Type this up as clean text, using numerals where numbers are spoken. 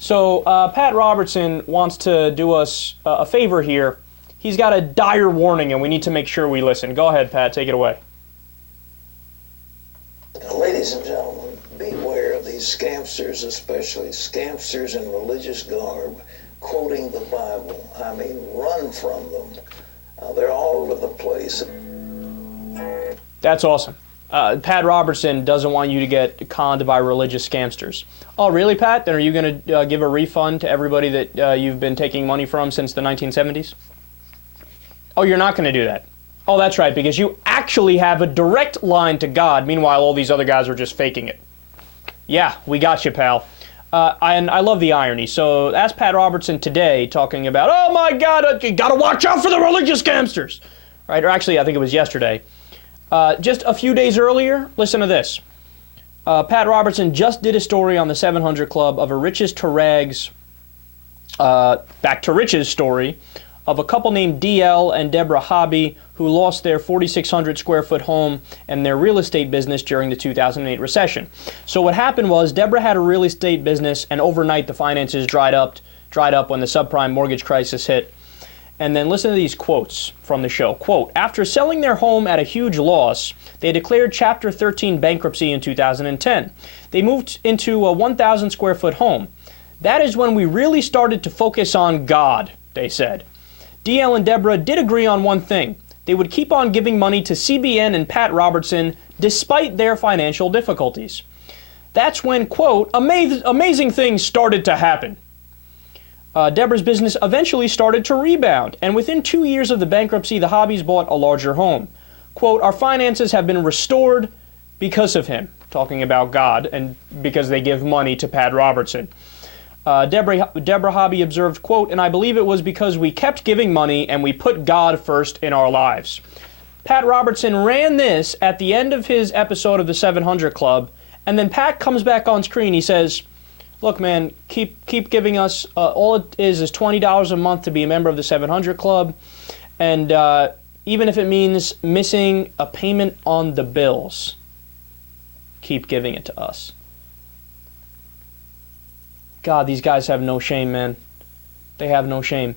So Pat Robertson wants to do us a favor here. He's got a dire warning, and we need to make sure we listen. Go ahead, Pat. Take it away. Ladies and gentlemen, beware of these scamsters, especially scamsters in religious garb, quoting the Bible. I mean, run from them. They're all over the place. That's awesome. Pat Robertson doesn't want you to get conned by religious scamsters. Oh, really, Pat? Then are you going to give a refund to everybody that you've been taking money from since the 1970s? Oh, you're not going to do that. Oh, that's right, because you actually have a direct line to God. Meanwhile, all these other guys are just faking it. Yeah, we got you, pal. And I love the irony. So that's Pat Robertson today talking about, oh my God, you got to watch out for the religious scamsters. Right? Or actually, I think it was yesterday. Just a few days earlier, listen to this. Pat Robertson just did a story on the 700 Club of a riches to rags, back to riches story of a couple named DL and Deborah Hobby who lost their 4,600 square foot home and their real estate business during the 2008 recession. So what happened was Deborah had a real estate business, and overnight the finances dried up when the subprime mortgage crisis hit. And then listen to these quotes from the show. Quote, after selling their home at a huge loss, they declared Chapter 13 bankruptcy in 2010. They moved into a 1,000 square foot home. That is when we really started to focus on God, they said. DL and Deborah did agree on one thing. They would keep on giving money to CBN and Pat Robertson despite their financial difficulties. That's when, quote, amazing things started to happen. Deborah's business eventually started to rebound, and within 2 years of the bankruptcy, the Hobbies bought a larger home. Quote, our finances have been restored because of him, talking about God, and because they give money to Pat Robertson. Deborah Hobby observed, quote, and I believe it was because we kept giving money and we put God first in our lives. Pat Robertson ran this at the end of his episode of the 700 Club, and then Pat comes back on screen. He says, look, man, keep giving us, all it is $20 a month to be a member of the 700 Club, and even if it means missing a payment on the bills, keep giving it to us. God, these guys have no shame, man. They have no shame.